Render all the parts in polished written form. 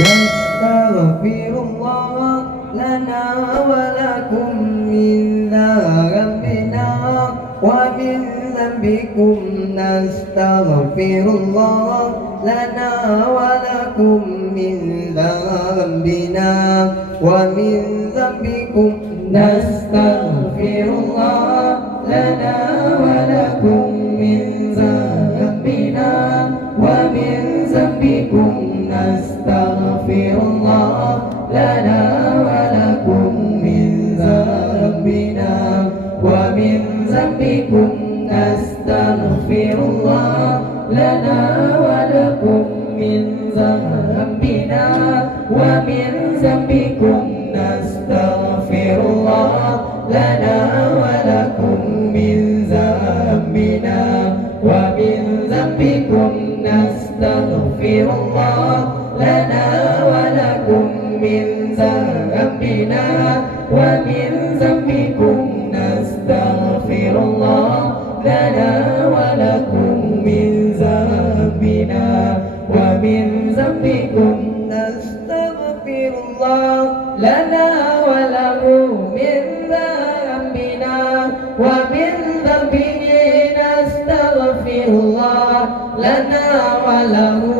نستغفر الله لنا ولكم من ذنبنا ومن ذنبكم نستغفر الله لنا ولكم من ذنبنا ومن ذنبكم نستغفر الله لنا ولكم من ذنبنا ومن ذنبكم نستغفر الله لنا ولكم من ذنبنا ومن ذنبكم نستغفر الله لنا ولكم من ذنبنا ومن ذنبكم نستغفر الله لنا ولكم من ذنبنا ومن ذنبكم نستغفر الله لنا ولكم من ذنبنا ومن ذنبكم نستغفر الله لنا ولكم من ذنبنا ومن ذنبكم نستغفر الله لنا وله من ذنبنا ومن ذنبه نستغفر الله لنا وله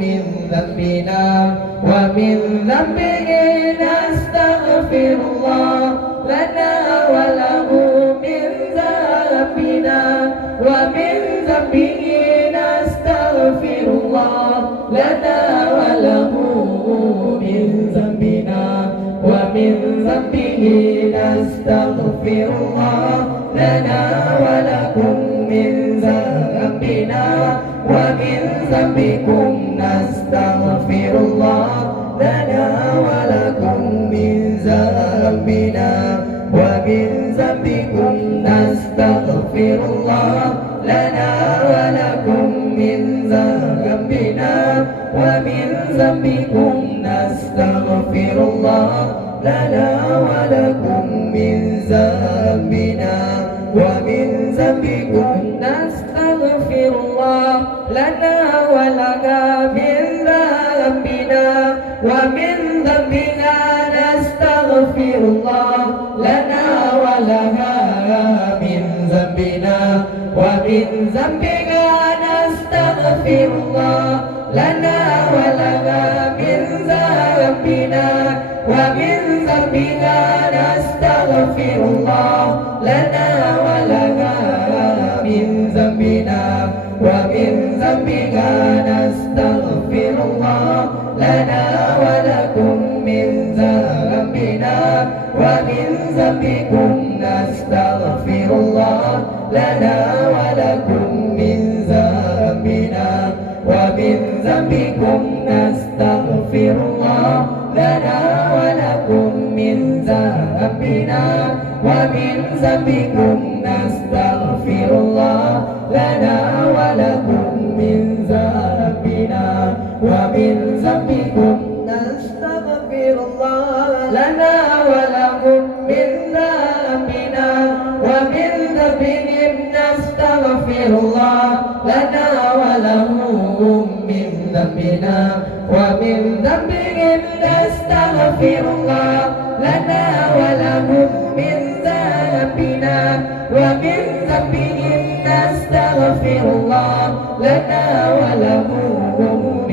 من ذنبنا ومن ذنبه نستغفر الله لنا وله من ذنبنا ومن ذنبه نستغفر الله لنا وله من ذنبنا ومن ذنبه نستغفر الله لنا ولكم من ذنبنا ومن ذنبكم نستغفر الله لنا ولكم من ذنبنا ومن ذنبكم نستغفر الله لنا ولكم من ذنبنا ومن ذنبكم نستغفر الله لنا ولكم من ذنبنا ومن ذنبكم نستغفر الله لنا ولنا من ذنبنا ومن ذنبنا نستغفر الله لنا ولها من ذنبنا ومن ذنبنا نستغفر الله لنا ولها من ذنبنا ومن ذنبنا نستغفر الله لنا ولها من ذنبنا ومن ذنبنا نستغفر الله لنا ولكم من ذنبنا ومن ذنبكم نستغفر الله لنا ولكم من ذنبنا ومن ذنبكم نستغفر الله لنا ولكم من ذنبنا ومن ذنبكم نستغفر الله لنا ولكم من ذنبنا ومن ذنبكم نستغفر الله لنا ولكم من ذنبنا ومن ذنبهم نستغفر الله لنا ولهم من ذنبنا ومن ذنبهم نستغفر الله لنا ولهم من ذنبنا ومن ذنبهم نستغفر الله لنا ولهم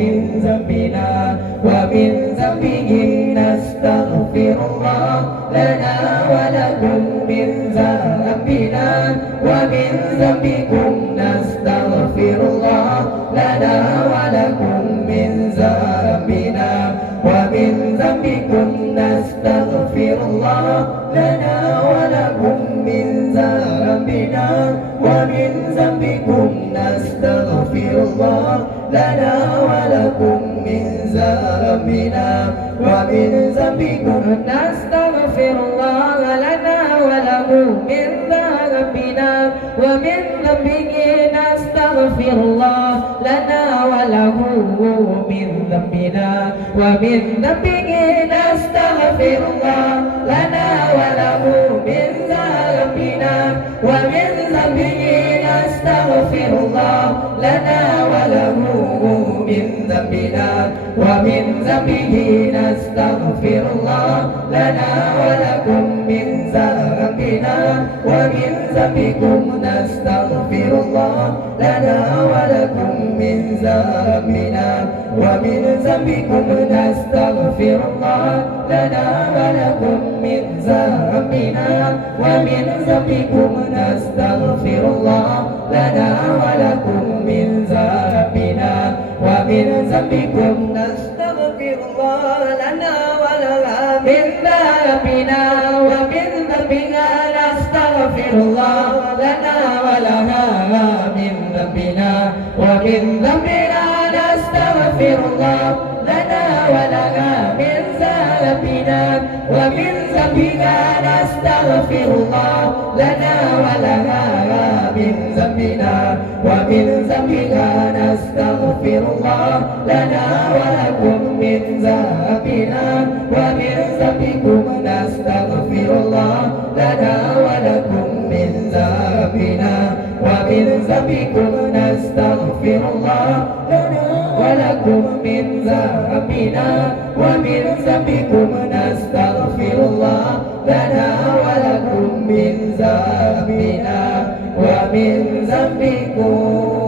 من ذنبنا ومن ذنبهم نستغفر الله لنا ولكم من ذنبنا ومن ذنبكم نستغفر الله لنا ولكم من ذنبنا ومن ذنبكم نستغفر الله لنا ولكم من ذنبنا ومن ذنبكم نستغفر الله لنا ولكم من ذنبنا ومن ذنبكم نستغفر الله لنا وله من ذنبنا ومن ذنبه نستغفر الله لنا وله من ذنبنا ومن ذنبه نستغفر الله لنا وله من ذنبنا ومن ذنبه نستغفر الله لنا وله من ذنبنا ومن ذنبه نستغفر الله لنا ولكم من ذنبنا ومن ذنبكم نستغفر الله لنا ولكم من ذنبنا ومن ذنبكم نستغفر الله لنا ولكم من ذنبنا ومن ذنبكم نستغفر الله لنا ولكم من ذنبنا ومن ذنبكم نستغفر الله لنا ولها من ذنبنا ومن ذنبنا نستغفر الله لنا ولها من ذنبنا ومن ذنبنا نستغفر الله لنا ولها من ذنبنا ومن ذنبنا نستغفر الله لنا ولها من ذنبنا ومن ذنبنا نستغفر الله لنا ولكم من ذنبنا ومن ذنبكم نستغفر الله لنا ولكم من ذنبنا ومن ذنبكم نستغفر الله لنا ولكم من ذنبنا ومن ذنبكم نستغفر الله لنا ولكم من ذنبنا ومن ذنبكم